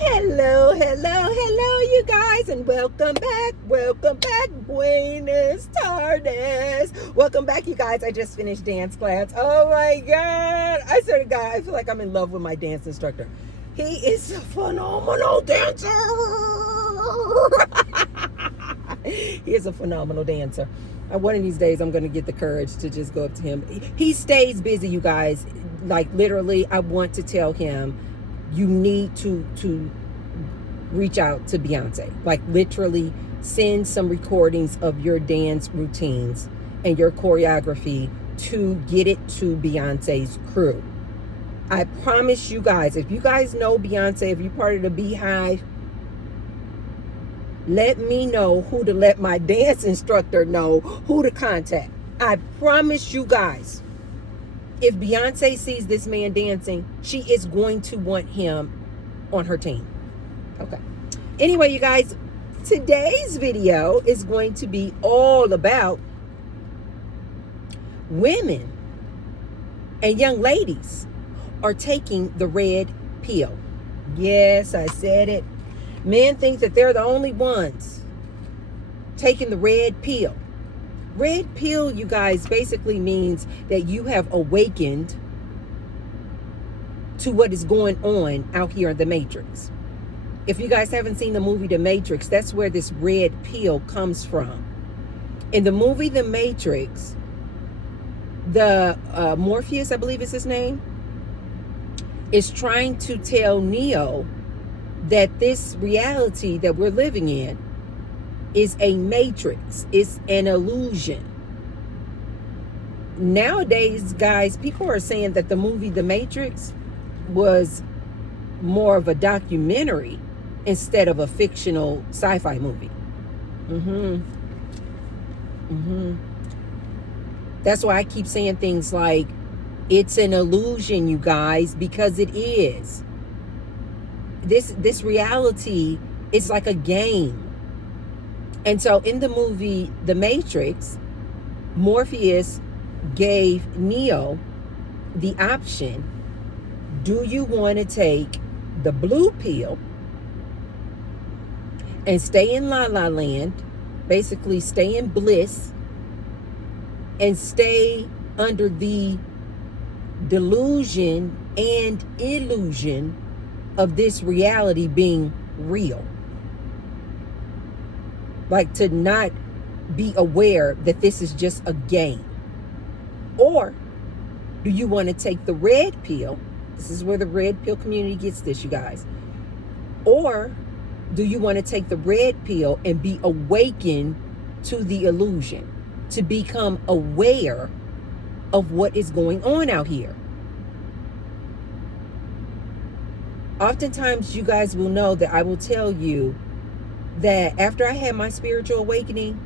Hello, hello, hello, you guys, and welcome back. Welcome back. Buenas tardes. Welcome back, you guys. I just finished dance class. Oh my God. I swear to God, I feel like I'm in love with my dance instructor. He is a phenomenal dancer. He is a phenomenal dancer. One of these days, I'm going to get the courage to just go up to him. He stays busy, you guys. Like, literally, I want to tell him, you need to reach out to Beyonce. Like, literally send some recordings of your dance routines and your choreography to get it to Beyonce's crew. I promise you guys, if you guys know Beyonce, if you're part of the Beehive, let me know who to let my dance instructor know, who to contact. I promise you guys, if Beyonce sees this man dancing, she is going to want him on her team. Okay. Anyway, you guys, today's video is going to be all about women and young ladies are taking the red pill. Yes, I said it. Men think that they're the only ones taking the red pill. Red pill, you guys, basically means that you have awakened to what is going on out here in the Matrix. If you guys haven't seen the movie The Matrix, that's where this red pill comes from. In the movie The Matrix, the Morpheus, I believe is his name, is trying to tell Neo that this reality that we're living in is a matrix. It's an illusion. Nowadays, guys, people are saying that the movie The Matrix was more of a documentary instead of a fictional sci-fi movie. That's why I keep saying things like, it's an illusion, you guys, because it is. This reality is like a game. And so in the movie The Matrix, Morpheus gave Neo the option: do you want to take the blue pill and stay in La La Land, basically stay in bliss, and stay under the delusion and illusion of this reality being real? Like, to not be aware that this is just a game? Or do you want to take the red pill? This is where the red pill community gets this, you guys. Or do you want to take the red pill and be awakened to the illusion, to become aware of what is going on out here? Oftentimes, you guys will know that I will tell you that after I had my spiritual awakening,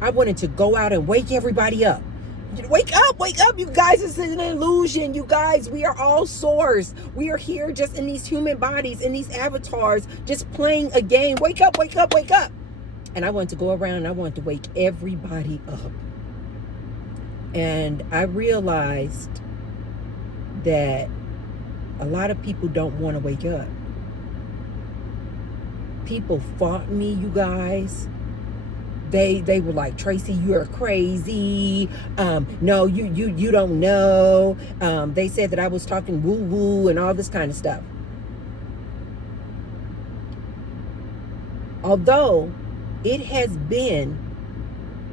I wanted to go out and wake everybody up. Wake up, you guys. It's an illusion, you guys. We are all source. We are here just in these human bodies, in these avatars, just playing a game. Wake up, wake up, wake up. And I wanted to go around and I wanted to wake everybody up. And I realized that a lot of people don't want to wake up. People fought me, you guys. They were like, Tracy, you're crazy. No, you don't know. They said that I was talking woo-woo and all this kind of stuff. Although it has been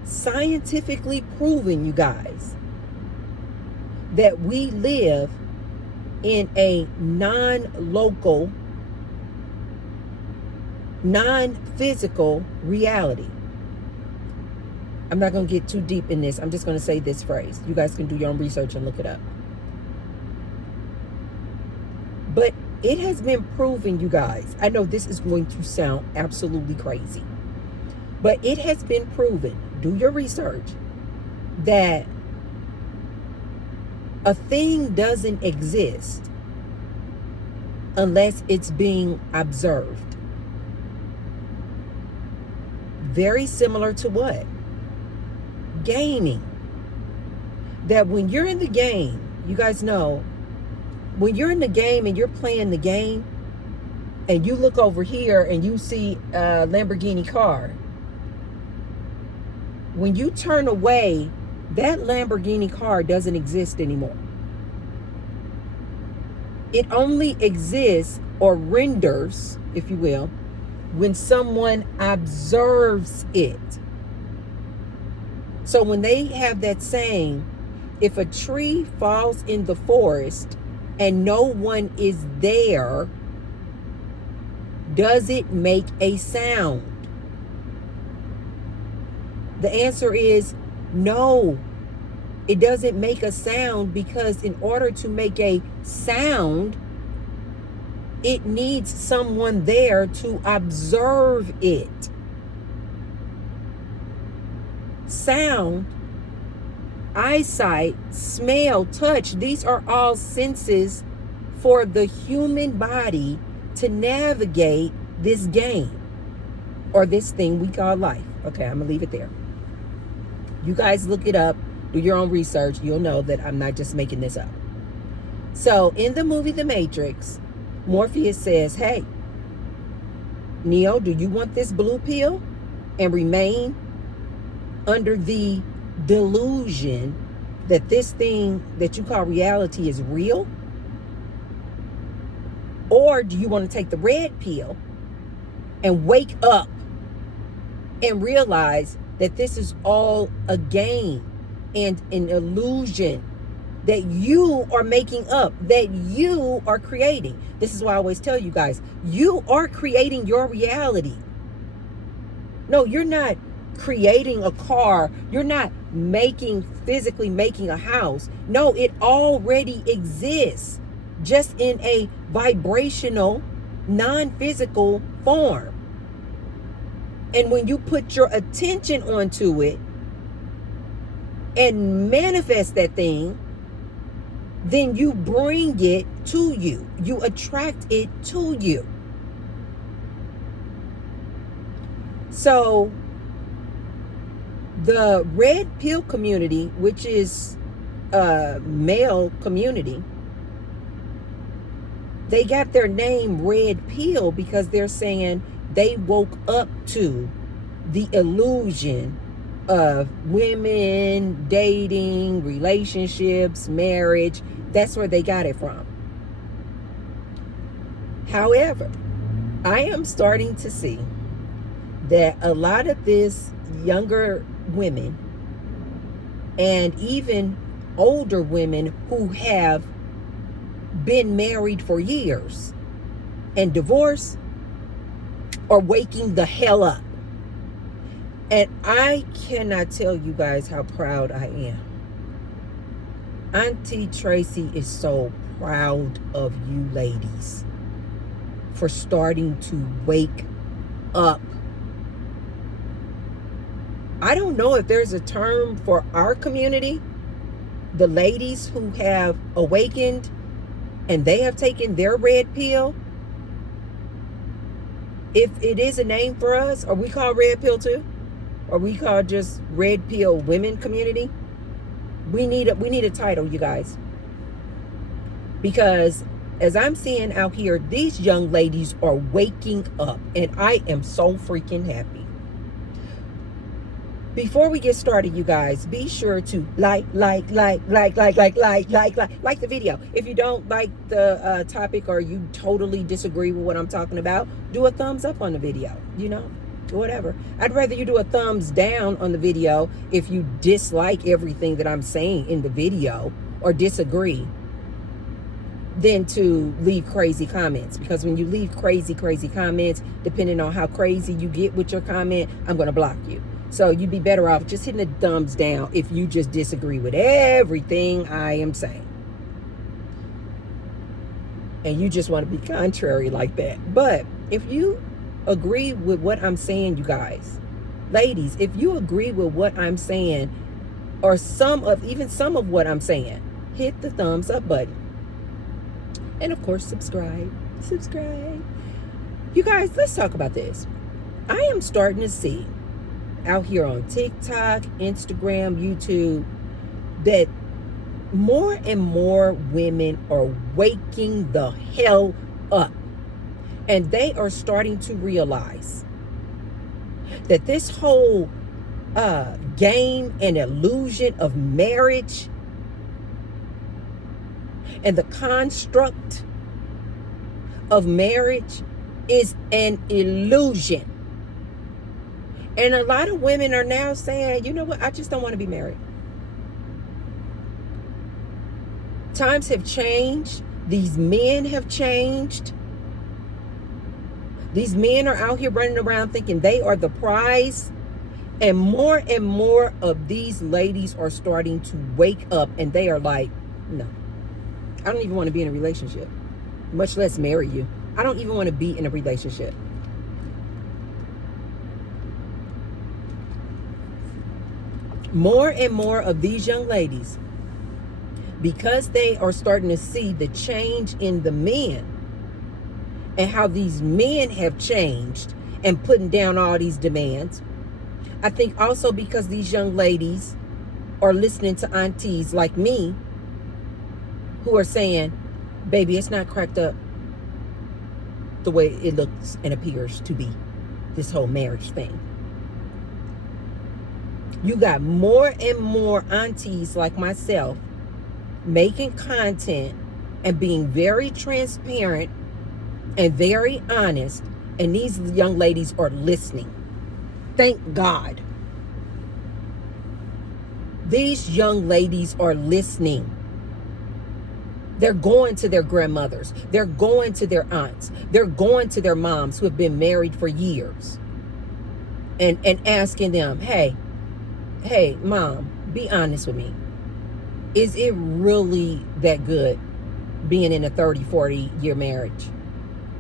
scientifically proven, you guys, that we live in a non-local, non-physical reality. I'm not going to get too deep in this. I'm just going to say this phrase. You guys can do your own research and look it up. But it has been proven, you guys. I know this is going to sound absolutely crazy, but it has been proven, do your research, that a thing doesn't exist unless it's being observed. Very similar to what? Gaming. That when you're in the game, you guys know, when you're in the game and you're playing the game, and you look over here and you see a Lamborghini car, when you turn away, that Lamborghini car doesn't exist anymore. It only exists or renders, if you will, when someone observes it. So when they have that saying, if a tree falls in the forest and no one is there, does it make a sound? The answer is no. It doesn't make a sound, because in order to make a sound, it needs someone there to observe it. Sound, eyesight, smell, touch, these are all senses for the human body to navigate this game or this thing we call life. Okay, I'm gonna leave it there. You guys look it up, do your own research. You'll know that I'm not just making this up. So in the movie The Matrix, Morpheus says, hey, Neo, do you want this blue pill and remain under the delusion that this thing that you call reality is real? Or do you want to take the red pill and wake up and realize that this is all a game and an illusion that you are making up, that you are creating? This is why I always tell you guys, you are creating your reality. No, you're not creating a car. You're not physically making a house. No, it already exists, just in a vibrational, non-physical form. And when you put your attention onto it and manifest that thing, then you bring it to you. You attract it to you. So the red pill community, which is a male community, they got their name red pill because they're saying they woke up to the illusion of women, dating, relationships, marriage. That's where they got it from. However, I am starting to see that a lot of this younger women and even older women who have been married for years and divorced are waking the hell up. And I cannot tell you guys how proud I am. Auntie Tracy is so proud of you ladies for starting to wake up. I don't know if there's a term for our community, the ladies who have awakened and they have taken their red pill. If it is a name for us, are we called red pill too? Or we call just red pill women community? We need a title, you guys. Because as I'm seeing out here, these young ladies are waking up, and I am so freaking happy. Before we get started, you guys, be sure to like the video. If you don't like the topic, or you totally disagree with what I'm talking about, do a thumbs up on the video, whatever. I'd rather you do a thumbs down on the video if you dislike everything that I'm saying in the video or disagree, than to leave crazy comments. Because when you leave crazy comments, depending on how crazy you get with your comment, I'm going to block you. So you'd be better off just hitting the thumbs down if you just disagree with everything I am saying. And you just want to be contrary like that. But if you agree with what I'm saying, you guys, ladies, if you agree with what I'm saying, or some of what I'm saying, hit the thumbs up button. And of course, subscribe. You guys, let's talk about this. I am starting to see out here on TikTok, Instagram, YouTube, that more and more women are waking the hell up. And they are starting to realize that this whole game and illusion of marriage and the construct of marriage is an illusion. And a lot of women are now saying, you know what, I just don't want to be married. Times have changed. These men have changed. These men are out here running around thinking they are the prize. And more of these ladies are starting to wake up, and they are like, no, I don't even want to be in a relationship, much less marry you. I don't even want to be in a relationship. More and more of these young ladies, because they are starting to see the change in the men and how these men have changed and putting down all these demands. I think also because these young ladies are listening to aunties like me who are saying, baby, it's not cracked up the way it looks and appears to be, this whole marriage thing. You got more and more aunties like myself making content and being very transparent and very honest, and these young ladies are listening. Thank God. These young ladies are listening. They're going to their grandmothers. They're going to their aunts. They're going to their moms who have been married for years and asking them, hey, mom, be honest with me. Is it really that good being in a 30, 40-year marriage?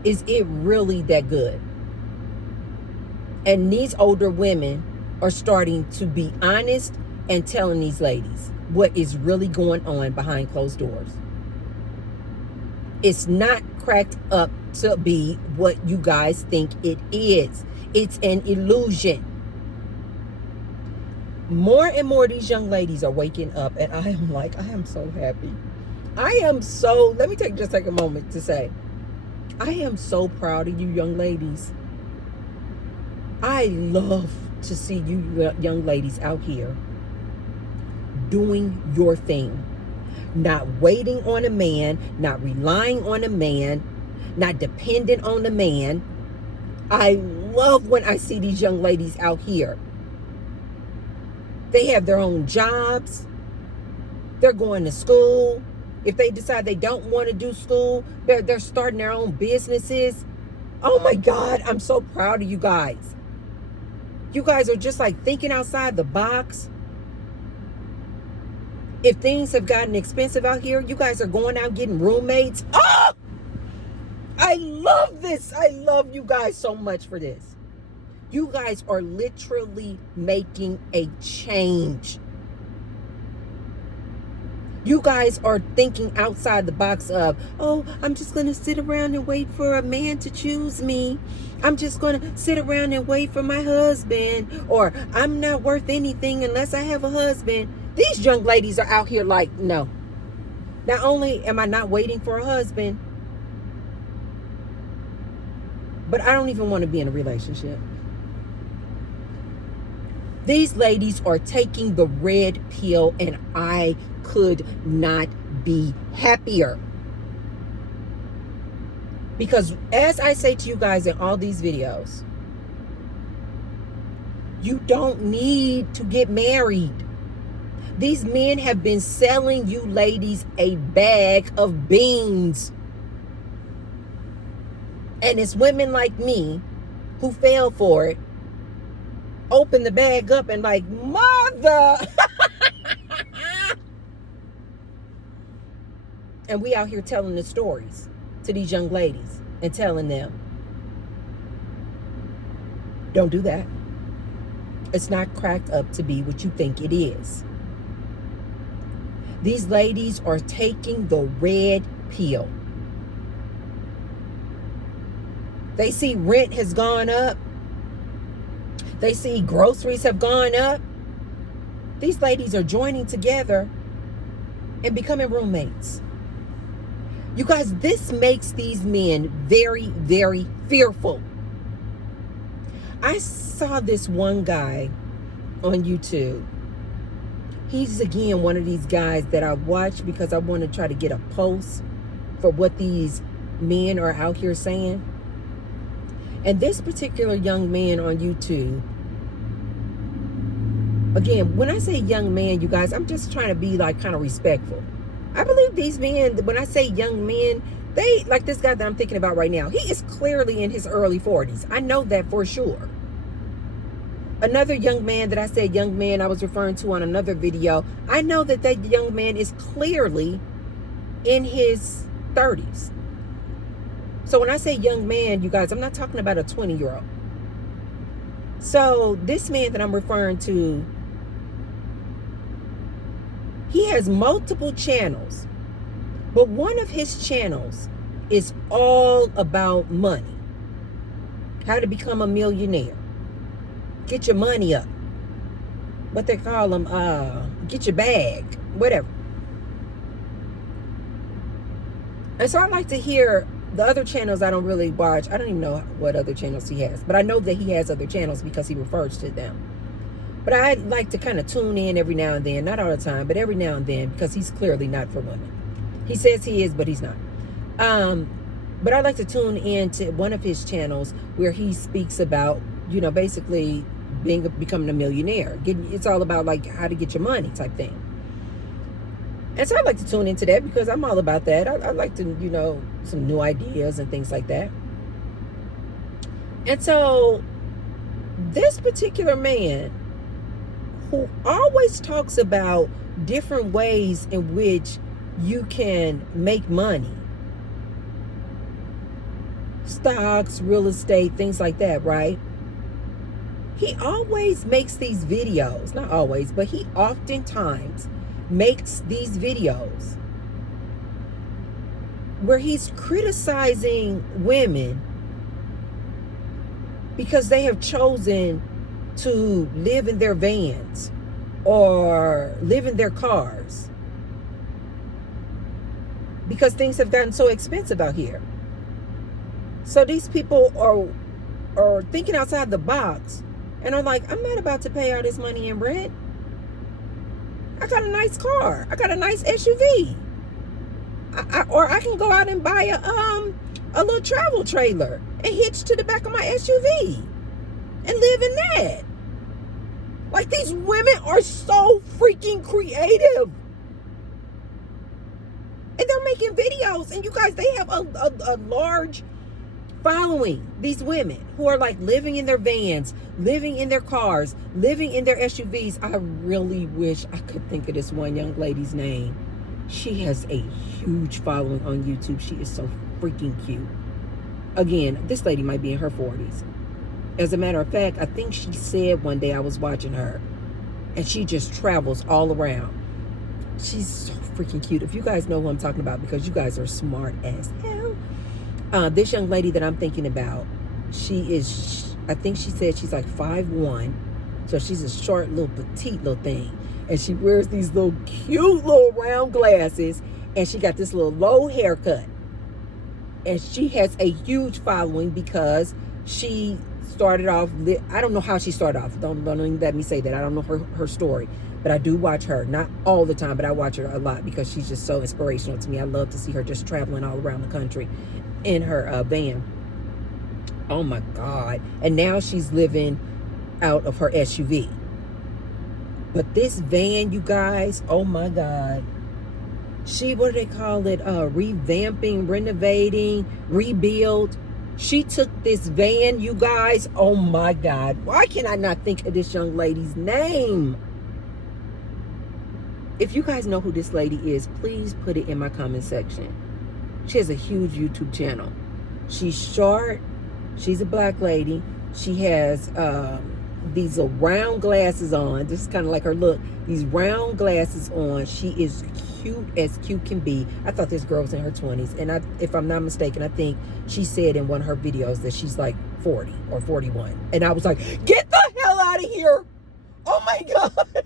Is it really that good? And these older women are starting to be honest and telling these ladies what is really going on behind closed doors. It's not cracked up to be what you guys think it is. It's an illusion. More and more of these young ladies are waking up, and I am so happy. Let me just take a moment to say, I am so proud of you young ladies. I love to see you young ladies out here doing your thing. Not waiting on a man, not relying on a man, not dependent on a man. I love when I see these young ladies out here. They have their own jobs. They're going to school. If they decide they don't want to do school, they're starting their own businesses. Oh my God, I'm so proud of you guys. You guys are just like thinking outside the box. If things have gotten expensive out here, you guys are going out getting roommates. Oh! I love this. I love you guys so much for this. You guys are literally making a change. You guys are thinking outside the box of, oh, I'm just going to sit around and wait for a man to choose me. I'm just going to sit around and wait for my husband. Or I'm not worth anything unless I have a husband. These young ladies are out here like, no. Not only am I not waiting for a husband, but I don't even want to be in a relationship. These ladies are taking the red pill, and I could not be happier. Because as I say to you guys in all these videos, you don't need to get married. These men have been selling you ladies a bag of beans. And it's women like me who fell for it, open the bag up and like, mother. And we out here telling the stories to these young ladies and telling them, don't do that. It's not cracked up to be what you think it is. These ladies are taking the red pill. They see rent has gone up. They see groceries have gone up. These ladies are joining together and becoming roommates. You guys, this makes these men very, very fearful. I saw this one guy on YouTube. He's, again, one of these guys that I watch because I want to try to get a pulse for what these men are out here saying. And this particular young man on YouTube, again, when I say young man, you guys, I'm just trying to be like kind of respectful. I believe these men, when I say young men, they, like this guy that I'm thinking about right now, he is clearly in his early 40s. I know that for sure. Another young man that I said young man I was referring to on another video, I know that that young man is clearly in his 30s. So when I say young man, you guys, I'm not talking about a 20-year-old. So this man that I'm referring to, he has multiple channels, but one of his channels is all about money. How to become a millionaire. Get your money up. What they call them, get your bag, whatever. And so I like to hear the other channels. I don't really watch. I don't even know what other channels he has, but I know that he has other channels because he refers to them. But I like to kind of tune in every now and then, not all the time, but every now and then, because he's clearly not for women. He says he is, but he's not. But I like to tune in to one of his channels where he speaks about, you know, basically becoming a millionaire. It's all about like how to get your money type thing. And so I like to tune into that because I'm all about that. I like to, you know, some new ideas and things like that. And so this particular man, who always talks about different ways in which you can make money, stocks, real estate, things like that, right? He always makes these videos, not always, but he oftentimes makes these videos where he's criticizing women because they have chosen to live in their vans or live in their cars because things have gotten so expensive out here. So these people are thinking outside the box and are like, I'm not about to pay all this money in rent. I got a nice car. I got a nice SUV. Or I can go out and buy a little travel trailer and hitch to the back of my SUV and live in that. Like, these women are so freaking creative. And they're making videos. And you guys, they have a large following, these women who are like living in their vans, living in their cars, living in their SUVs. I really wish I could think of this one young lady's name. She has a huge following on YouTube. She is so freaking cute. Again, this lady might be in her 40s. As a matter of fact, I think she said one day, I was watching her, and she just travels all around. She's so freaking cute. If you guys know who I'm talking about, because you guys are smart as hell. This young lady that I'm thinking about, she is, I think she said she's like 5'1". So she's a short, little, petite little thing. And she wears these little cute little round glasses. And she got this little low haircut. And she has a huge following because she started off, I don't know how she started off. Don't even let me say that. I don't know her story. But I do watch her. Not all the time, but I watch her a lot because she's just so inspirational to me. I love to see her just traveling all around the country in her van. Oh my God. And now she's living out of her SUV. But this van, you guys, oh my God. She, what do they call it? Revamping, renovating, rebuild. She took this van, you guys. Oh my God. Why can I not think of this young lady's name? If you guys know who this lady is, please put it in my comment section. She has a huge YouTube channel. She's short. She's a black lady. She has these round glasses on. This is kind of like her look. These round glasses on. She is cute as cute can be. I thought this girl was in her 20s. And if I'm not mistaken, I think she said in one of her videos that she's like 40 or 41. And I was like, get the hell out of here. Oh my God.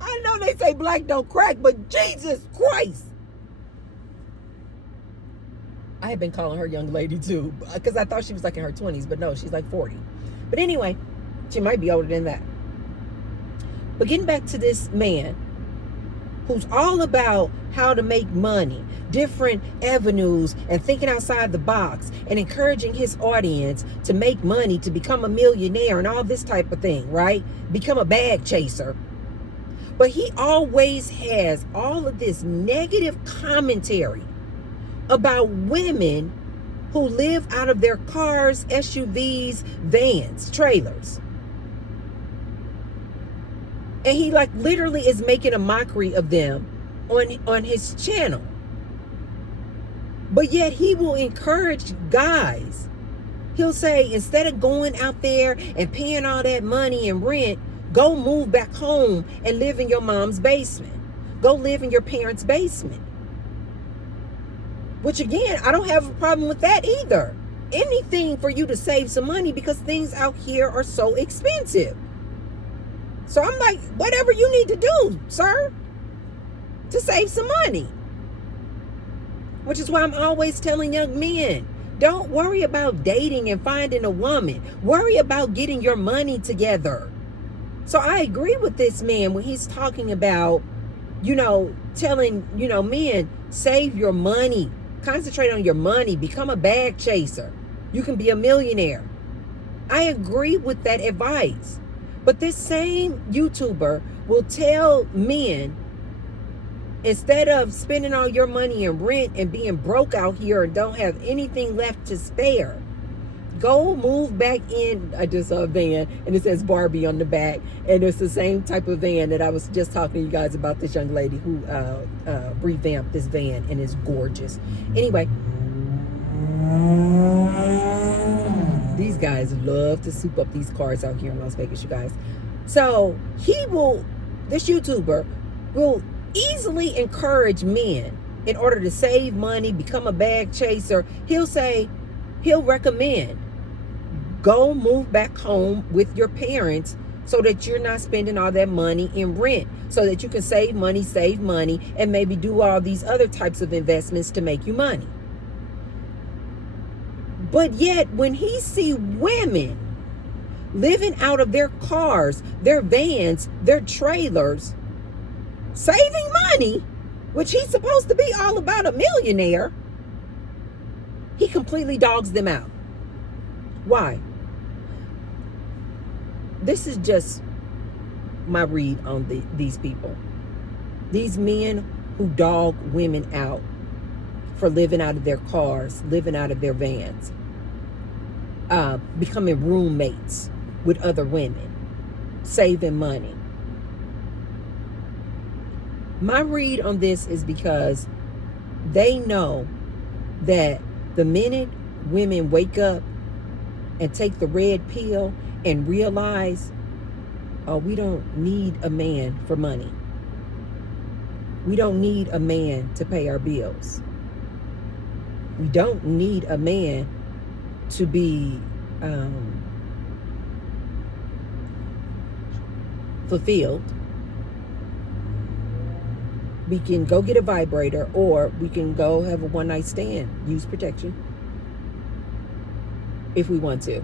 I know they say black don't crack, but Jesus Christ. I had been calling her young lady too, because I thought she was like in her 20s, but no, she's like 40. But anyway, she might be older than that. But getting back to this man who's all about how to make money, different avenues, and thinking outside the box, and encouraging his audience to make money, to become a millionaire and all this type of thing, right? Become a bag chaser. But he always has all of this negative commentary about women who live out of their cars, SUVs, vans, trailers. And he like literally is making a mockery of them on his channel. But yet he will encourage guys. He'll say, instead of going out there and paying all that money and rent, go move back home and live in your mom's basement. Go live in your parents' basement. Which again, I don't have a problem with that either. Anything for you to save some money, because things out here are so expensive. So I'm like, whatever you need to do, sir, to save some money. Which is why I'm always telling young men, don't worry about dating and finding a woman. Worry about getting your money together. So I agree with this man when he's talking about, telling, men, save your money. Concentrate on your money. Become a bag chaser. You can be a millionaire. I agree with that advice. But this same YouTuber will tell men, instead of spending all your money in rent and being broke out here and don't have anything left to spare, go move back in. I just saw a van and it says Barbie on the back. And it's the same type of van that I was just talking to you guys about, this young lady who revamped this van, and it's gorgeous. Anyway, these guys love to soup up these cars out here in Las Vegas, you guys. So this YouTuber will easily encourage men in order to save money, become a bag chaser. He'll recommend, go move back home with your parents so that you're not spending all that money in rent, so that you can save money, and maybe do all these other types of investments to make you money. But yet, when he see women living out of their cars, their vans, their trailers, saving money, which he's supposed to be all about a millionaire, he completely dogs them out. Why? This is just my read on these people. These men who dog women out for living out of their cars, living out of their vans, becoming roommates with other women, saving money. My read on this is because they know that the minute women wake up and take the red pill and realize, oh, we don't need a man for money. We don't need a man to pay our bills. We don't need a man to be fulfilled. We can go get a vibrator, or we can go have a one-night stand, use protection, if we want to.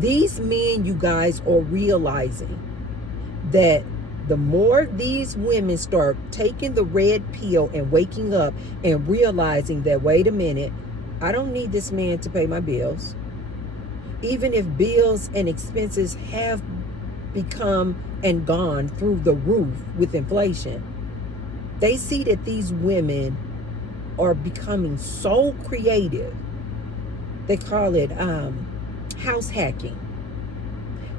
These men, you guys, are realizing that the more these women start taking the red pill and waking up and realizing that, wait a minute, I don't need this man to pay my bills. Even if bills and expenses have become and gone through the roof with inflation, they see that these women are becoming so creative. They call it house hacking.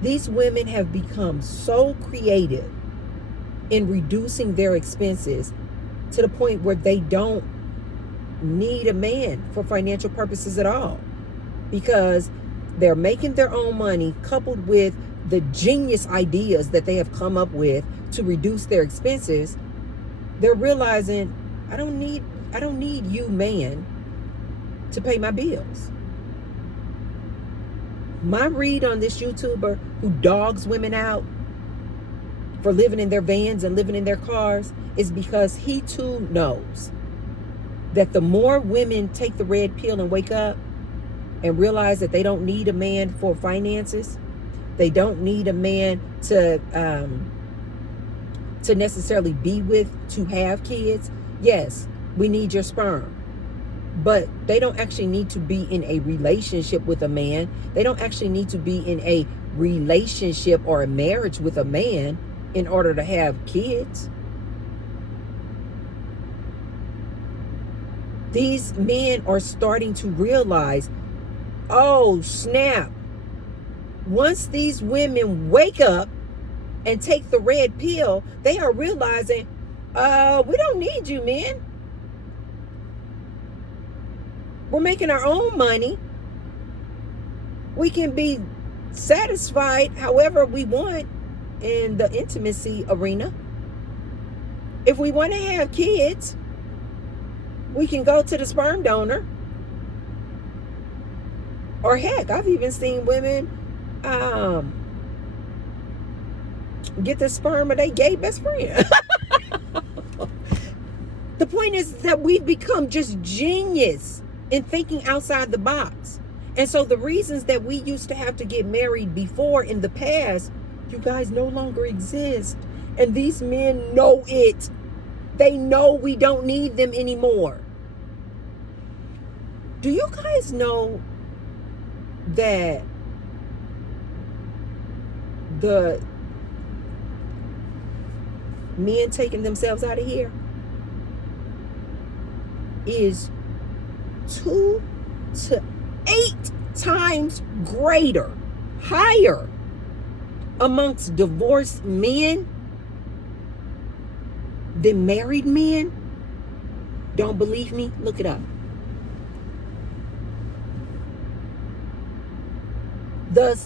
These women have become so creative in reducing their expenses to the point where they don't need a man for financial purposes at all, because they're making their own money, coupled with the genius ideas that they have come up with to reduce their expenses. They're realizing, I don't need you, man, to pay my bills. My read on this YouTuber who dogs women out for living in their vans and living in their cars is because he too knows that the more women take the red pill and wake up and realize that they don't need a man for finances, they don't need a man to necessarily be with to have kids. Yes, we need your sperm. But they don't actually need to be in a relationship with a man. They don't actually need to be in a relationship or a marriage with a man in order to have kids. These men are starting to realize, oh, snap. Once these women wake up and take the red pill, they are realizing, we don't need you, men. We're making our own money. We can be satisfied however we want in the intimacy arena. If we want to have kids, we can go to the sperm donor. Or heck, I've even seen women get the sperm of their gay best friend. The point is that we've become just genius in thinking outside the box. And so the reasons that we used to have to get married before in the past, you guys, no longer exist. And these men know it. They know we don't need them anymore. Do you guys know that the men taking themselves out of here is 2 to 8 times greater, higher amongst divorced men than married men? Don't believe me? Look it up. The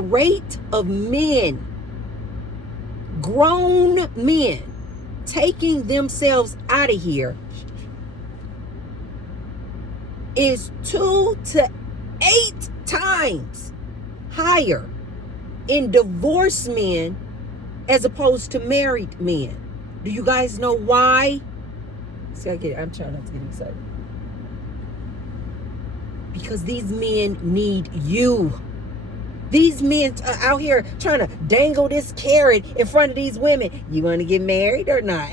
rate of men, grown men, taking themselves out of here is 2 to 8 times higher in divorced men as opposed to married men. Do you guys know why? See, I'm trying not to get excited. Because these men need you. These men out here trying to dangle this carrot in front of these women. You want to get married or not?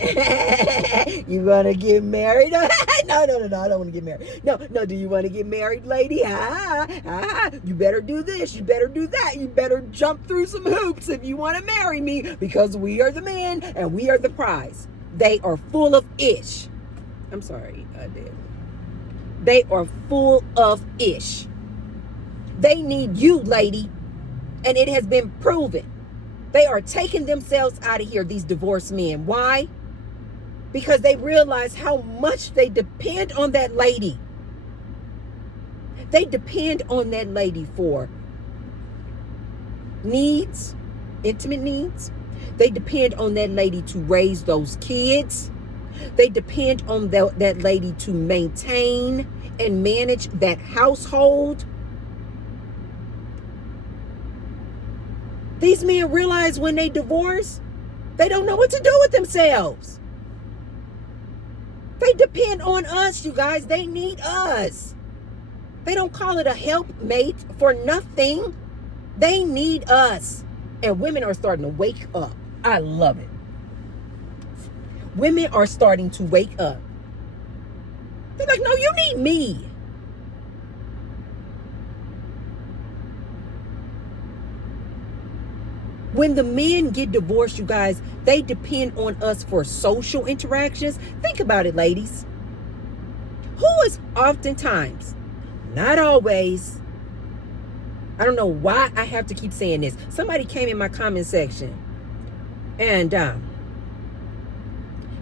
You want to get married? No, I don't want to get married. No, do you want to get married, lady? You better do this. You better do that. You better jump through some hoops if you want to marry me, because we are the men and we are the prize. They are full of ish. I'm sorry, I did. They are full of ish. They need you, lady. And it has been proven. They are taking themselves out of here, these divorced men. Why? Because they realize how much they depend on that lady. They depend on that lady for needs, intimate needs. They depend on that lady to raise those kids. They depend on that lady to maintain and manage that household. These men realize when they divorce, they don't know what to do with themselves. They depend on us, you guys. They need us. They don't call it a helpmate for nothing. They need us. And women are starting to wake up. I love it. Women are starting to wake up. They're like, no, you need me. When the men get divorced, you guys, they depend on us for social interactions. Think about it, ladies. Who is oftentimes, not always, I don't know why I have to keep saying this. Somebody came in my comment section and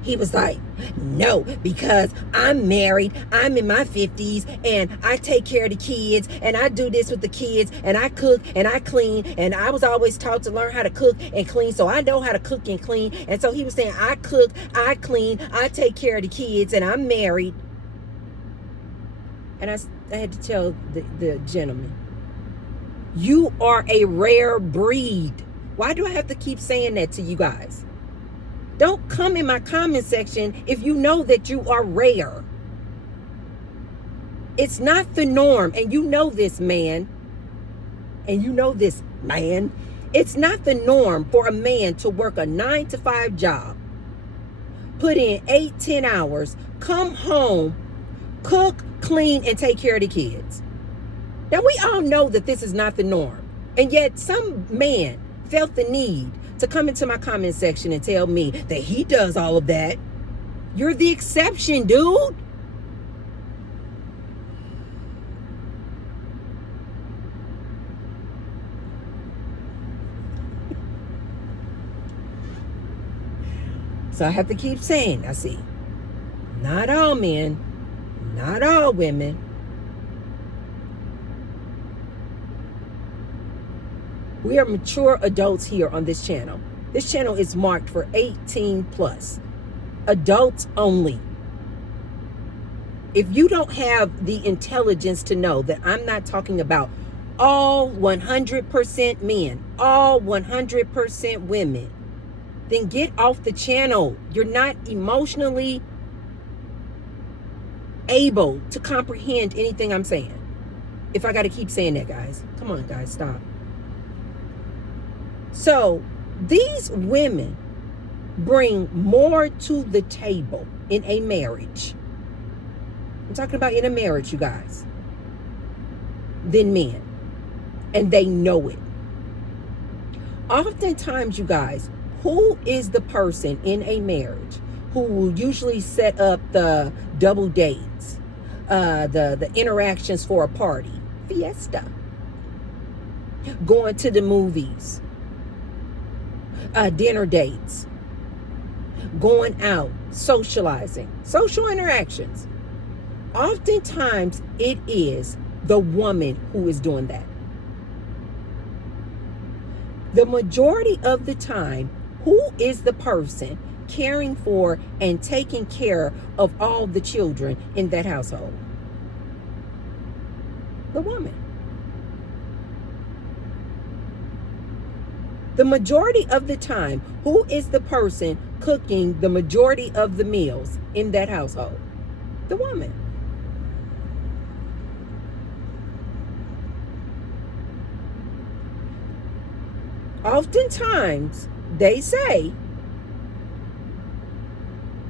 he was like, no, because I'm married, I'm in my 50s, and I take care of the kids, and I do this with the kids, and I cook, and I clean, and I was always taught to learn how to cook and clean, so I know how to cook and clean. And so he was saying, I cook, I clean, I take care of the kids, and I'm married. And I had to tell the gentleman, you are a rare breed. Why do I have to keep saying that to you guys? Don't come in my comment section if you know that you are rare. It's not the norm. And you know this, man. And you know this, man. It's not the norm for a man to work a 9-to-5 job, put in 8-10 hours, come home, cook, clean, and take care of the kids. Now, we all know that this is not the norm. And yet some man felt the need to come into my comment section and tell me that he does all of that. You're the exception, dude. So I have to keep saying, I see, not all men, not all women. We are mature adults here on this channel. This channel is marked for 18 plus, adults only. If you don't have the intelligence to know that I'm not talking about all 100% men, all 100% women, then get off the channel. You're not emotionally able to comprehend anything I'm saying. If I got to keep saying that, guys. Come on, guys, stop. So these women bring more to the table in a marriage. I'm talking about in a marriage, you guys, than men. And they know it. Oftentimes, you guys, who is the person in a marriage who will usually set up the double dates, the interactions for a party, fiesta, going to the movies, dinner dates, going out, socializing, social interactions? Oftentimes, it is the woman who is doing that. The majority of the time, who is the person caring for and taking care of all the children in that household? The woman. The majority of the time, who is the person cooking the majority of the meals in that household? The woman. Oftentimes, they say,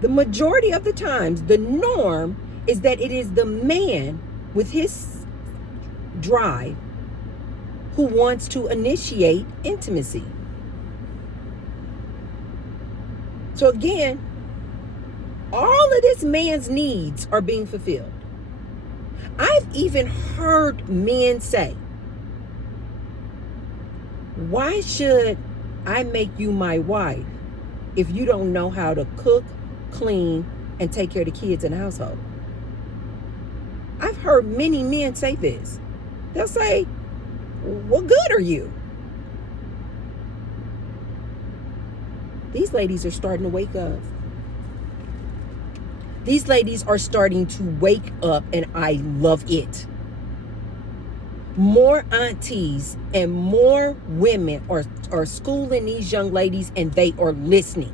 the majority of the times, the norm is that it is the man with his drive who wants to initiate intimacy. So again, all of this man's needs are being fulfilled. I've even heard men say, why should I make you my wife if you don't know how to cook, clean, and take care of the kids in the household? I've heard many men say this. They'll say, what good are you? These ladies are starting to wake up. These ladies are starting to wake up, and I love it. More aunties and more women are schooling these young ladies, and they are listening.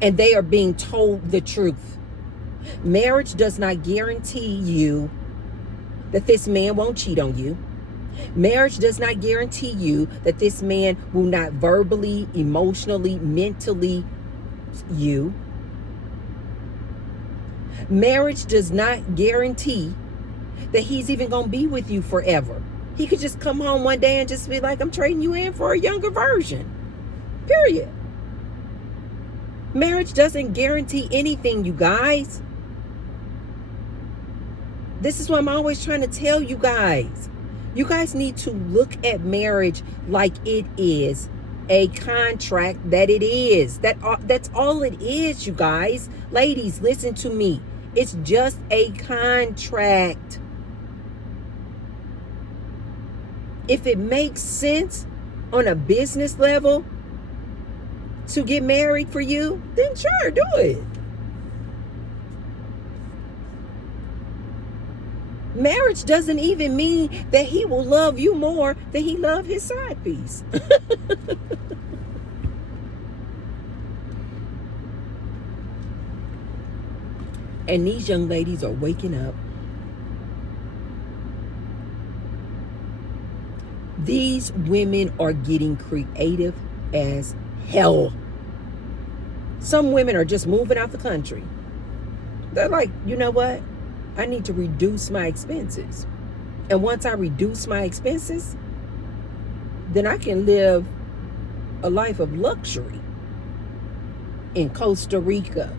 And they are being told the truth. Marriage does not guarantee you that this man won't cheat on you. Marriage does not guarantee you that this man will not verbally, emotionally, mentally you. Marriage does not guarantee that he's even going to be with you forever. He could just come home one day and just be like, I'm trading you in for a younger version. Period. Marriage doesn't guarantee anything, you guys. This is what I'm always trying to tell you guys. You guys need to look at marriage like it is a contract that it is. That's all it is, you guys. Ladies, listen to me. It's just a contract. If it makes sense on a business level to get married for you, then sure, do it. Marriage doesn't even mean that he will love you more than he loved his side piece. And these young ladies are waking up. These women are getting creative as hell. Some women are just moving out the country. They're like, you know what? I need to reduce my expenses. And once I reduce my expenses, then I can live a life of luxury in Costa Rica,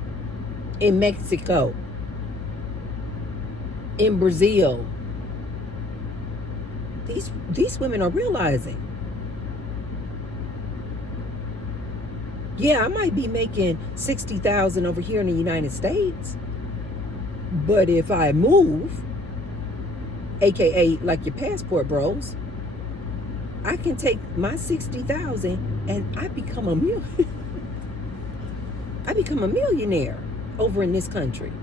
in Mexico, in Brazil. These women are realizing, yeah, I might be making $60,000 over here in the United States, but if I move, aka like your passport bros, I can take my $60,000 and I become a millionaire over in this country.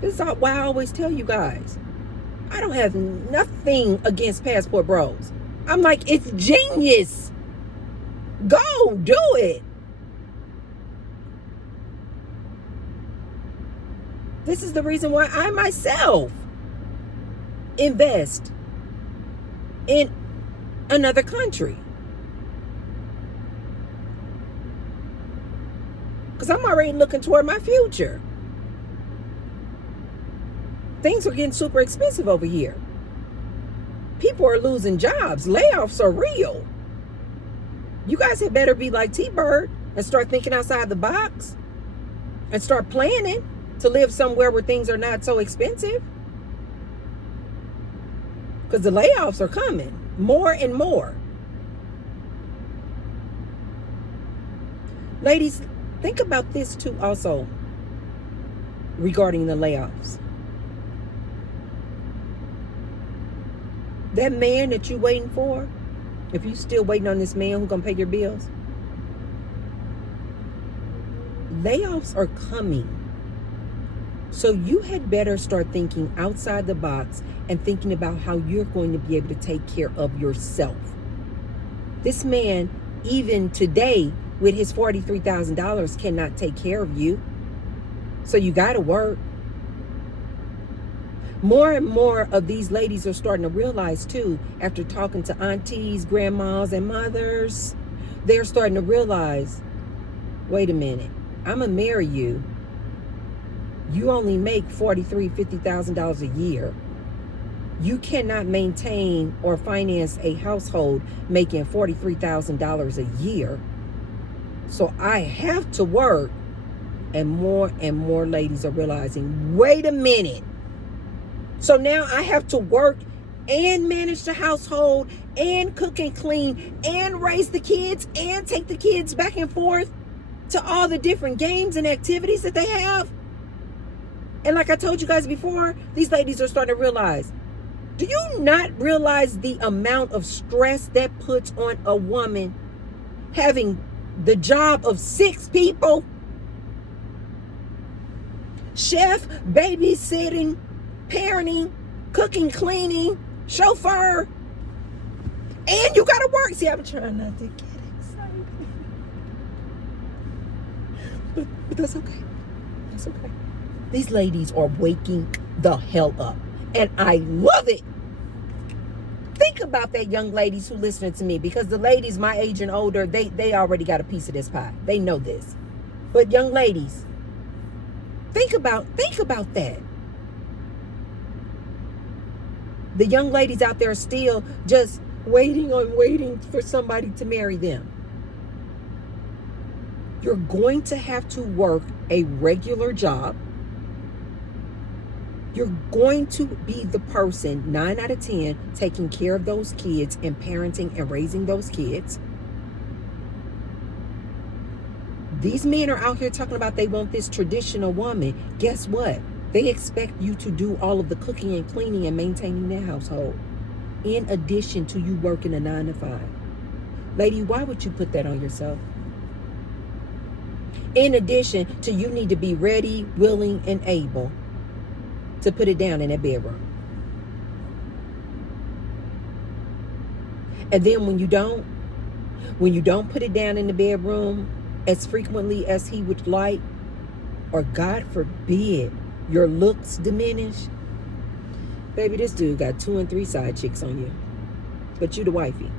This is why I always tell you guys, I don't have nothing against passport bros. I'm like, it's genius. Go do it. This is the reason why I myself invest in another country. Because I'm already looking toward my future. Things are getting super expensive over here. People are losing jobs. Layoffs are real. You guys had better be like T-Bird and start thinking outside the box and start planning to live somewhere where things are not so expensive. Because the layoffs are coming more and more. Ladies, think about this too also regarding the layoffs. That man that you waiting for, if you still waiting on this man who's going to pay your bills, layoffs are coming. So you had better start thinking outside the box and thinking about how you're going to be able to take care of yourself. This man, even today, with his $43,000, cannot take care of you. So you got to work. More and more of these ladies are starting to realize too, after talking to aunties, grandmas, and mothers, they're starting to realize, wait a minute, I'm going to marry you. You only make $43,000, $50,000 a year. You cannot maintain or finance a household making $43,000 a year. So I have to work. And more ladies are realizing, wait a minute. So now I have to work and manage the household and cook and clean and raise the kids and take the kids back and forth to all the different games and activities that they have. And like I told you guys before, these ladies are starting to realize, do you not realize the amount of stress that puts on a woman having the job of 6 people? Chef, babysitting, parenting, cooking, cleaning, chauffeur, and you gotta work. See, I'm trying not to get excited. But that's okay. That's okay. These ladies are waking the hell up. And I love it. Think about that, young ladies who listening to me, because the ladies my age and older, they already got a piece of this pie. They know this. But young ladies, think about that. The young ladies out there are still just waiting for somebody to marry them. You're going to have to work a regular job. You're going to be the person, 9 out of 10, taking care of those kids and parenting and raising those kids. These men are out here talking about they want this traditional woman. Guess what? They expect you to do all of the cooking and cleaning and maintaining their household, in addition to you working a 9 to 5. Lady, why would you put that on yourself? In addition to you need to be ready, willing, and able to put it down in that bedroom. And then when you don't put it down in the bedroom as frequently as he would like, or God forbid, your looks diminish. Baby, this dude got 2 and 3 side chicks on you. But you the wifey.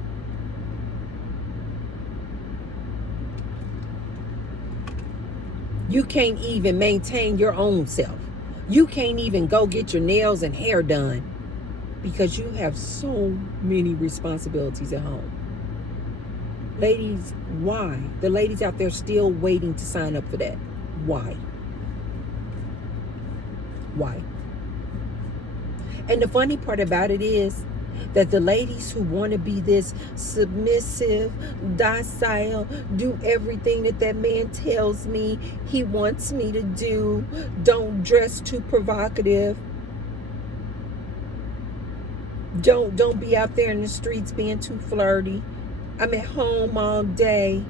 You can't even maintain your own self. You can't even go get your nails and hair done because you have so many responsibilities at home. Ladies, why? The ladies out there still waiting to sign up for that. Why? Why? And the funny part about it is that the ladies who want to be this submissive, docile, do everything that man tells me he wants me to do, don't dress too provocative, don't be out there in the streets being too flirty, I'm at home all day,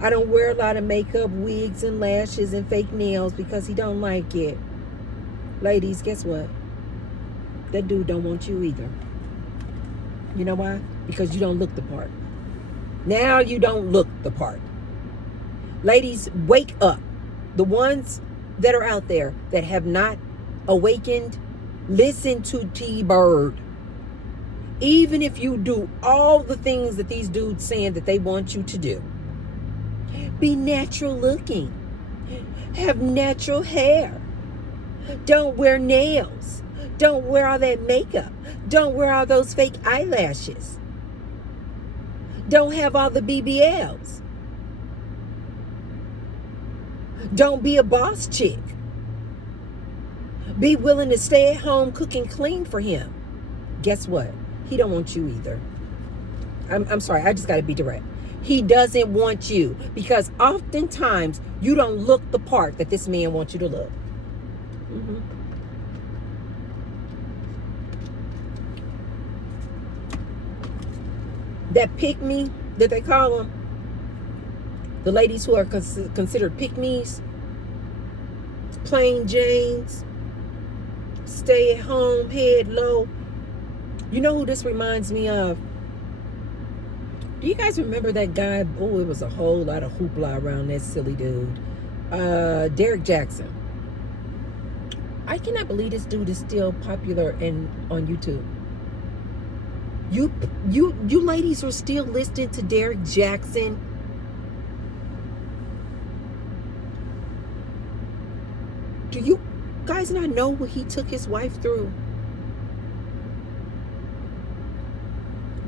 I don't wear a lot of makeup, wigs and lashes and fake nails because he don't like it. Ladies, guess what? That dude don't want you either. You know why? Because you don't look the part. Now you don't look the part. Ladies, wake up. The ones that are out there that have not awakened, listen to T-Bird. Even if you do all the things that these dudes saying that they want you to do, be natural looking. Have natural hair. Don't wear nails. Don't wear all that makeup. Don't wear all those fake eyelashes. Don't have all the BBLs. Don't be a boss chick. Be willing to stay at home, cook and clean for him. Guess what? He don't want you either. I'm sorry, I just got to be direct. He doesn't want you because oftentimes you don't look the part that this man wants you to look. Mm-hmm. That pick-me that they call them, the ladies who are considered pick-me's, plain Janes, stay at home, head low. You know who this reminds me of? Do you guys remember that guy? Oh, it was a whole lot of hoopla around that silly dude. Derek Jackson. I cannot believe this dude is still popular on YouTube. You ladies are still listening to Derek Jackson. Do you guys not know what he took his wife through?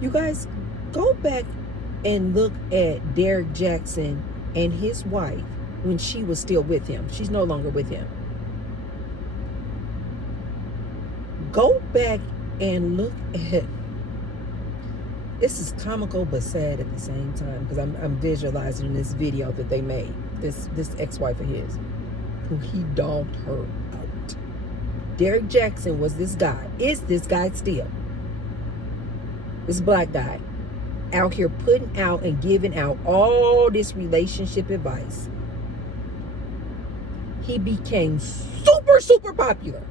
You guys, go back and look at Derek Jackson and his wife when she was still with him. She's no longer with him. Go back and look at... This is comical but sad at the same time because I'm visualizing this video that they made. This ex-wife of his, who he dogged her out. Derek Jackson was this guy. Is this guy still? This black guy out here putting out and giving out all this relationship advice. He became super popular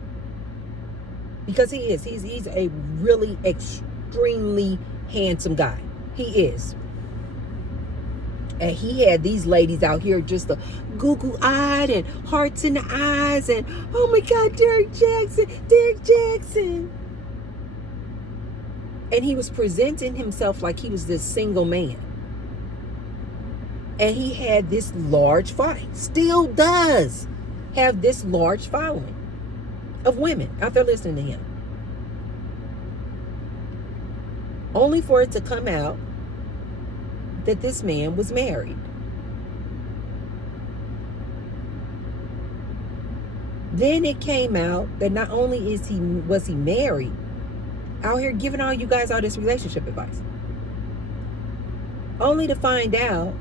because he is. He's a really extremely handsome guy. He is. And he had these ladies out here just goo-goo-eyed and hearts in the eyes and, oh my God, Derek Jackson. And he was presenting himself like he was this single man. And he had this large following, still does have this large following of women out there listening to him. Only for it to come out that this man was married. Then it came out that not only was he married, out here giving all you guys all this relationship advice, only to find out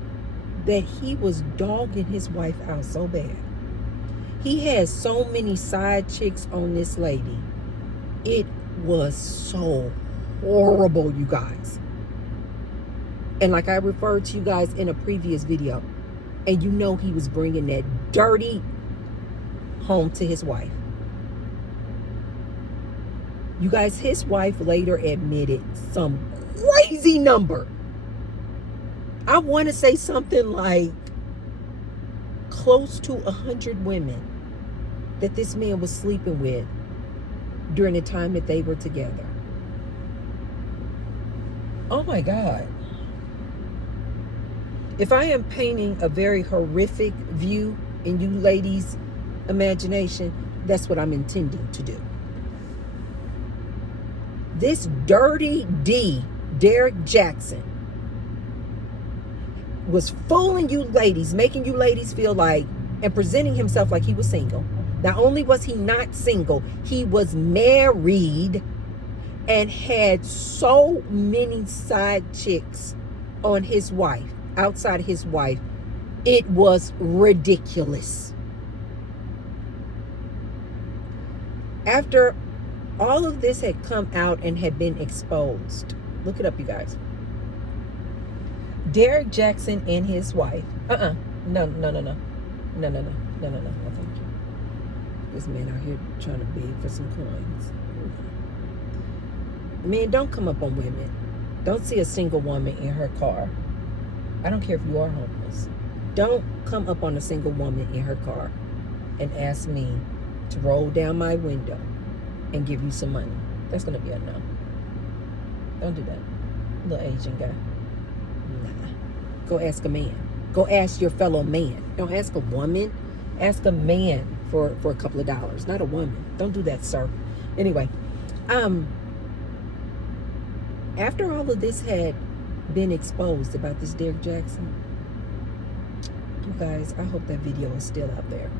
that he was dogging his wife out so bad. He had so many side chicks on this lady. It was so horrible, you guys. And like I referred to you guys in a previous video, and you know he was bringing that dirty home to his wife. You guys, his wife later admitted some crazy number. I want to say something like close to 100 women that this man was sleeping with during the time that they were together. Oh my God. If I am painting a very horrific view in you ladies' imagination, that's what I'm intending to do. This dirty D, Derek Jackson, was fooling you ladies, making you ladies feel like, and presenting himself like he was single. Not only was he not single, he was married and had so many side chicks on his wife, outside his wife. It was ridiculous. After all of this had come out and had been exposed, look it up, you guys. Derek Jackson and his wife. No, thank you. This man out here trying to beg for some coins. Men, don't come up on women. Don't see a single woman in her car. I don't care if you are homeless. Don't come up on a single woman in her car and ask me to roll down my window and give you some money. That's going to be a no. Don't do that. Little Asian guy. Nah. Go ask a man. Go ask your fellow man. Don't ask a woman. Ask a man for a couple of dollars, not a woman. Don't do that, sir. Anyway, after all of this had been exposed about this Derek Jackson, you guys, I hope that video is still out there.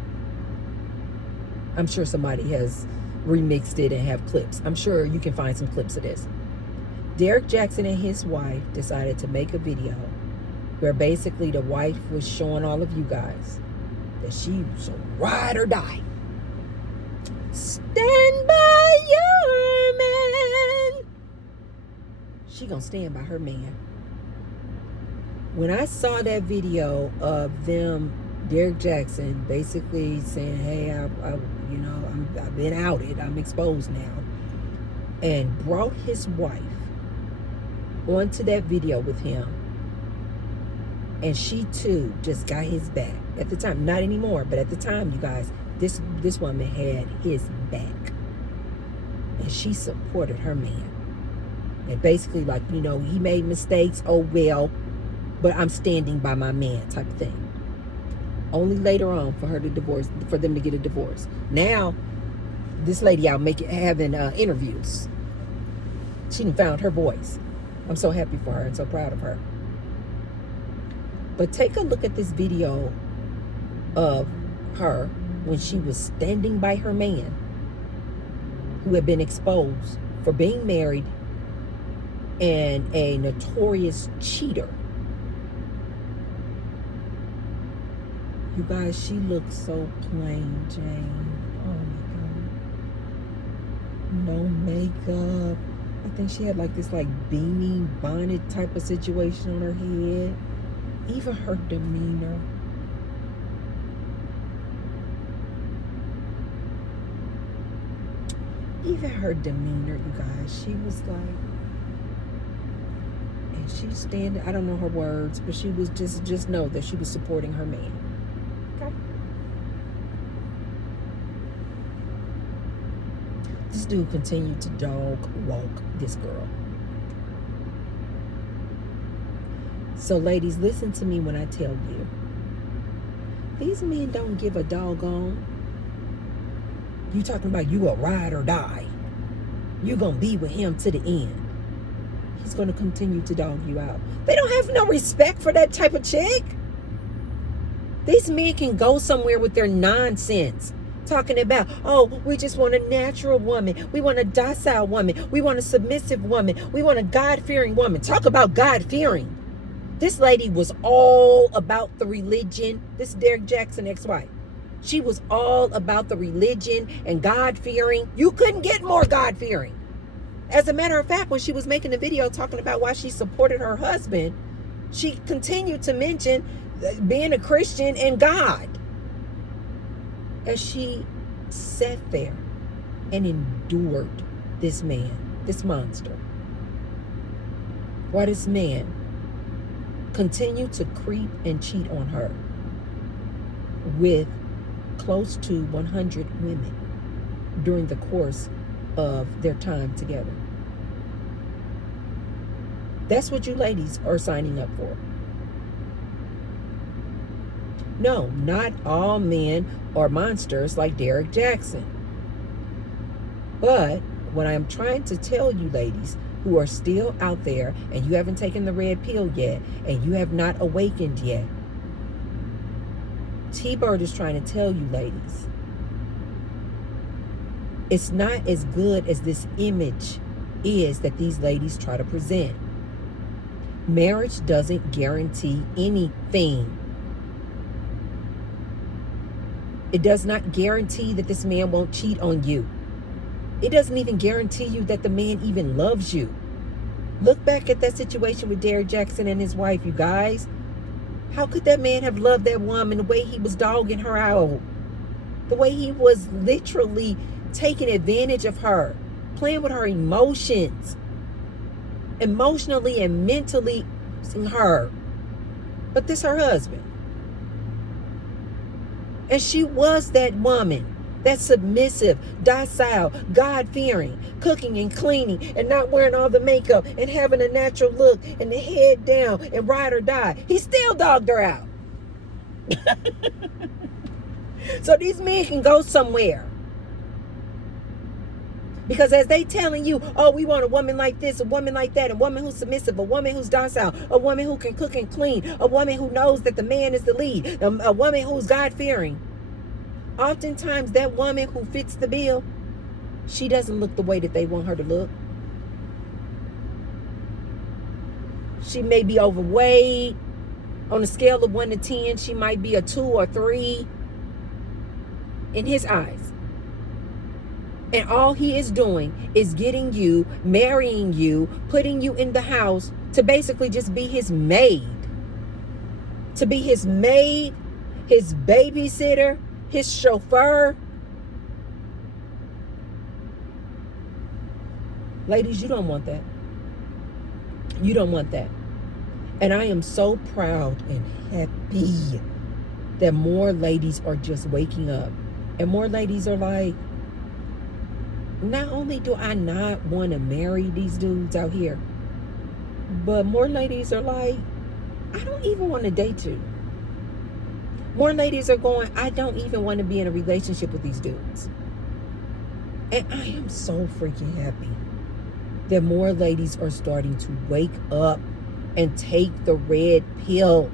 I'm sure somebody has remixed it and have clips. I'm sure you can find some clips of this. Derek Jackson and his wife decided to make a video where basically the wife was showing all of you guys that she was a ride or die. Stand by your man. She gonna stand by her man. When I saw that video of them, Derek Jackson basically saying, "Hey, I've been outed. I'm exposed now," and brought his wife onto that video with him, and she too just got his back. At the time, not anymore, but at the time, you guys, this woman had his back, and she supported her man. And basically, like, he made mistakes. Oh well, but I'm standing by my man, type of thing. Only later on for them to get a divorce. Now, this lady out having interviews. She done found her voice. I'm so happy for her and so proud of her. But take a look at this video of her when she was standing by her man, who had been exposed for being married and a notorious cheater. You guys, she looks so plain Jane. Oh my God. No makeup. I think she had like this beanie bonnet type of situation on her head. Even her demeanor. Even her demeanor, you guys. She was like, and she's standing, I don't know her words, but she was just know that she was supporting her man. Okay? This dude continued to dog walk this girl. So ladies, listen to me when I tell you. These men don't give a doggone. You talking about you a ride or die. You gonna be with him to the end. He's gonna continue to dog you out. They don't have no respect for that type of chick. These men can go somewhere with their nonsense. Talking about, oh, we just want a natural woman. We want a docile woman. We want a submissive woman. We want a God-fearing woman. Talk about God-fearing. This lady was all about the religion. This is Derek Jackson ex-wife. She was all about the religion and God-fearing. You couldn't get more God-fearing. As a matter of fact, when she was making the video talking about why she supported her husband, she continued to mention being a Christian and God. As she sat there and endured this man, this monster. While this man continued to creep and cheat on her with close to 100 women during the course of their time together. That's what you ladies are signing up for. No, not all men are monsters like Derek Jackson. But what I'm trying to tell you ladies who are still out there and you haven't taken the red pill yet and you have not awakened yet, T-Bird is trying to tell you ladies, it's not as good as this image is that these ladies try to present. Marriage doesn't guarantee anything. It does not guarantee that this man won't cheat on you. It doesn't even guarantee you that the man even loves you. Look back at that situation with Derek Jackson and his wife, you guys. How could that man have loved that woman the way he was dogging her out? The way he was literally taking advantage of her, playing with her emotions, emotionally and mentally her. But this her husband. And she was that woman, that submissive, docile, God-fearing, cooking and cleaning and not wearing all the makeup and having a natural look and the head down and ride or die. He still dogged her out. So these men can go somewhere. Because as they telling you, oh, we want a woman like this, a woman like that, a woman who's submissive, a woman who's docile, a woman who can cook and clean, a woman who knows that the man is the lead, a woman who's God-fearing. Oftentimes that woman who fits the bill, she doesn't look the way that they want her to look. She may be overweight. On a scale of 1 to 10, she might be a 2 or 3 in his eyes. And all he is doing is getting you, marrying you, putting you in the house to basically just be his maid. To be his maid, his babysitter, his chauffeur. Ladies, you don't want that. You don't want that. And I am so proud and happy that more ladies are just waking up. And more ladies are like, not only do I not want to marry these dudes out here, but more ladies are like, I don't even want to date you. More ladies are going, I don't even want to be in a relationship with these dudes. And I am so freaking happy that more ladies are starting to wake up and take the red pill.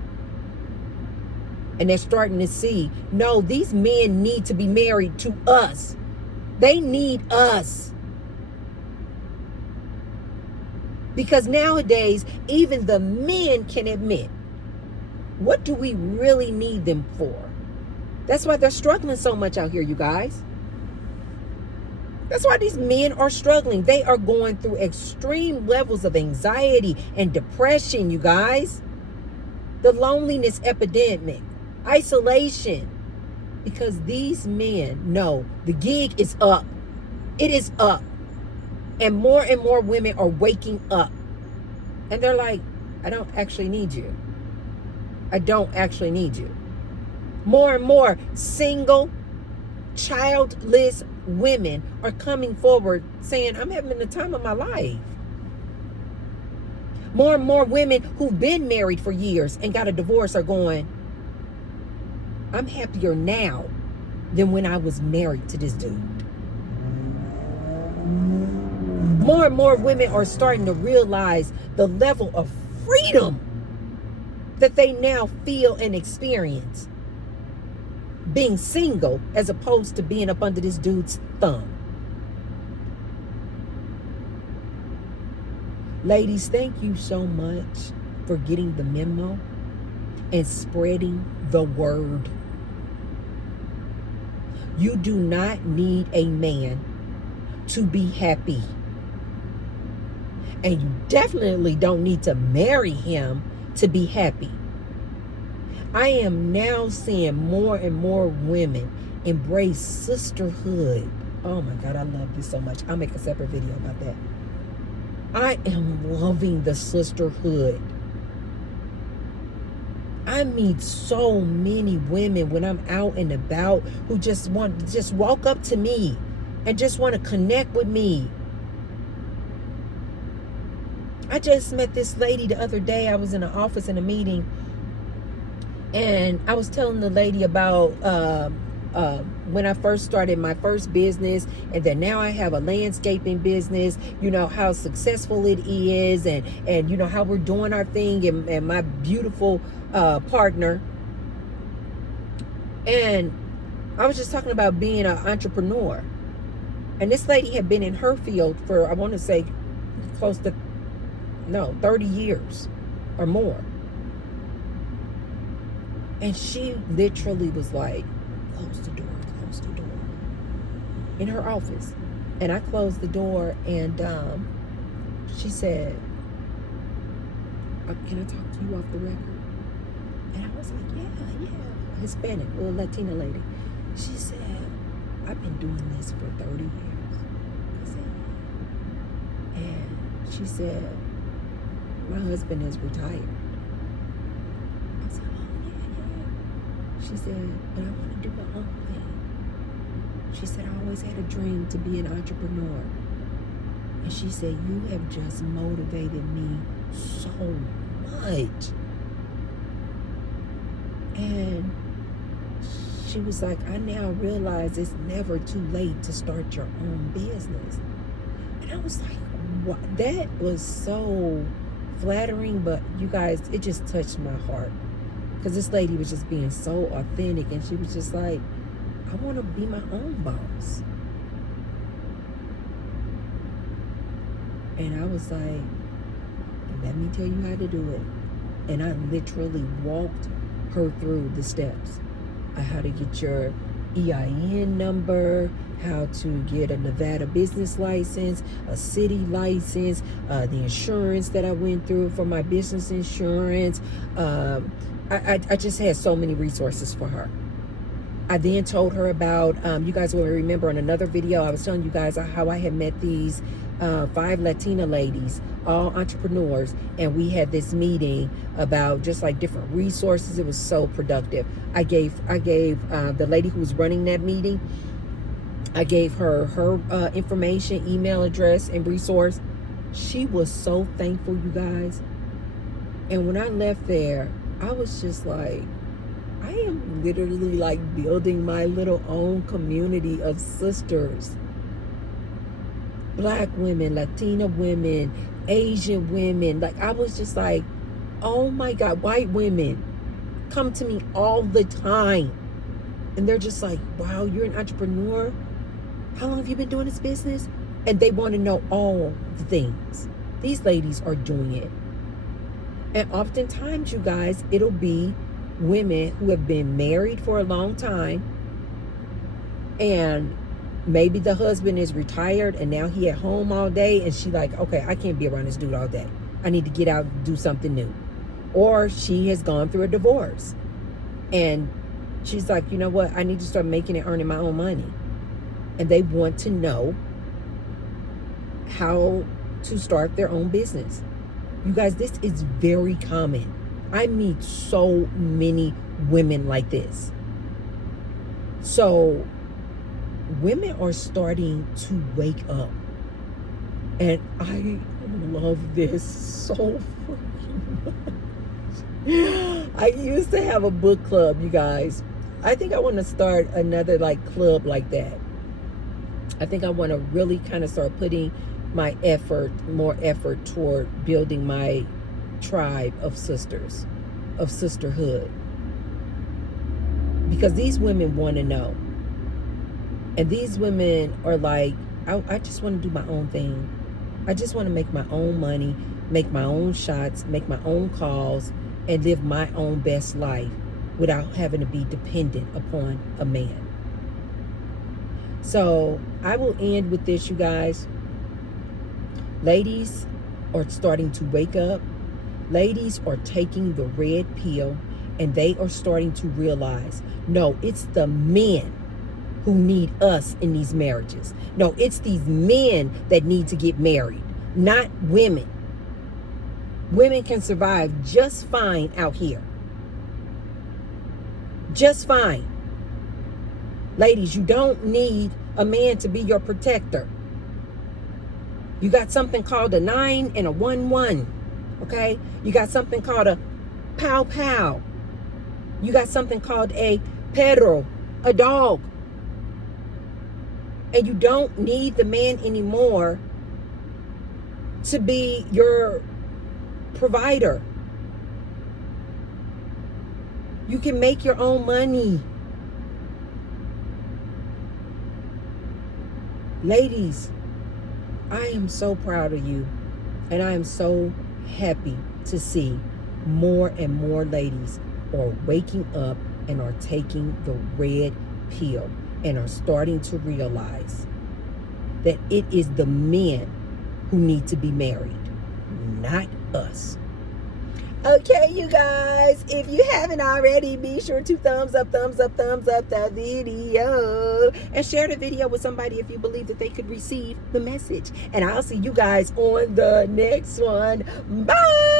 And they're starting to see, no, these men need to be married to us. They need us. Because nowadays, even the men can admit, what do we really need them for? That's why they're struggling so much out here, you guys. That's why these men are struggling. They are going through extreme levels of anxiety and depression, you guys. The loneliness epidemic, isolation. Because these men know the gig is up. It is up. And more women are waking up. And they're like, I don't actually need you. I don't actually need you. More and more single, childless women are coming forward saying, I'm having the time of my life. More and more women who've been married for years and got a divorce are going, I'm happier now than when I was married to this dude. More and more women are starting to realize the level of freedom that they now feel and experience being single as opposed to being up under this dude's thumb. Ladies, thank you so much for getting the memo and spreading the word. You do not need a man to be happy. And you definitely don't need to marry him to be happy. I am now seeing more and more women embrace sisterhood. Oh my God, I love this so much. I'll make a separate video about that. I am loving the sisterhood. I meet so many women when I'm out and about who just walk up to me and just want to connect with me. I just met this lady the other day. I was in an office in a meeting, and I was telling the lady about when I first started my first business, and then now I have a landscaping business, you know, how successful it is, and you know, how we're doing our thing, and my beautiful partner. And I was just talking about being an entrepreneur. And this lady had been in her field for, I want to say, close to, 30 years or more. And she literally was like, close the door, in her office. And I closed the door, and she said, can I talk to you off the record? And I was like, yeah. Hispanic, little Latina lady. She said, I've been doing this for 30 years. I said, and she said, my husband is retired. I said, oh, yeah. She said, but I want to do my own thing. She said, I always had a dream to be an entrepreneur. And she said, you have just motivated me so much. And she was like, I now realize it's never too late to start your own business. And I was like, what? That was so flattering, but you guys, it just touched my heart, because this lady was just being so authentic, and she was just like, I want to be my own boss. And I was like, let me tell you how to do it. And I literally walked her through the steps of how to get your EIN number, how to get a Nevada business license, a city license, the insurance that I went through for my business insurance. I just had so many resources for her. I then told her about, you guys will remember in another video, I was telling you guys how I had met these 5 Latina ladies, all entrepreneurs, and we had this meeting about just like different resources. It was so productive. I gave the lady who was running that meeting, I gave her information, email address, and resource. She was so thankful, you guys. And when I left there, I was just like, I am literally like building my little own community of sisters. Black women, Latina women, Asian women. Like, I was just like, oh my God, white women come to me all the time. And they're just like, wow, you're an entrepreneur? How long have you been doing this business? And they want to know all the things. These ladies are doing it. And oftentimes, you guys, it'll be women who have been married for a long time, and maybe the husband is retired and now he at home all day, and she like, okay, I can't be around this dude all day. I need to get out and do something new. Or she has gone through a divorce and she's like, you know what? I need to start making and earning my own money. And they want to know how to start their own business. You guys, this is very common. I meet so many women like this. So women are starting to wake up. And I love this so fucking much. I used to have a book club, you guys. I think I want to start another like club like that. I think I want to really kind of start putting more effort toward building my tribe of sisters, of sisterhood. Because these women want to know. And these women are like, I just want to do my own thing. I just want to make my own money, make my own shots, make my own calls, and live my own best life without having to be dependent upon a man. So I will end with this, you guys. Ladies are starting to wake up. Ladies are taking the red pill, and they are starting to realize, no, it's the men who need us in these marriages. No, it's these men that need to get married, not women. Women can survive just fine out here. just fine. Ladies, you don't need a man to be your protector. You got something called a 9 and a 1-1. Okay? You got something called a pow pow. You got something called a perro, a dog. And you don't need the man anymore to be your provider. You can make your own money. Ladies, I am so proud of you, and I am so happy to see more and more ladies are waking up and are taking the red pill and are starting to realize that it is the men who need to be married, not us. Okay, you guys, if you haven't already, be sure to thumbs up the video and share the video with somebody if you believe that they could receive the message. And I'll see you guys on the next one. Bye.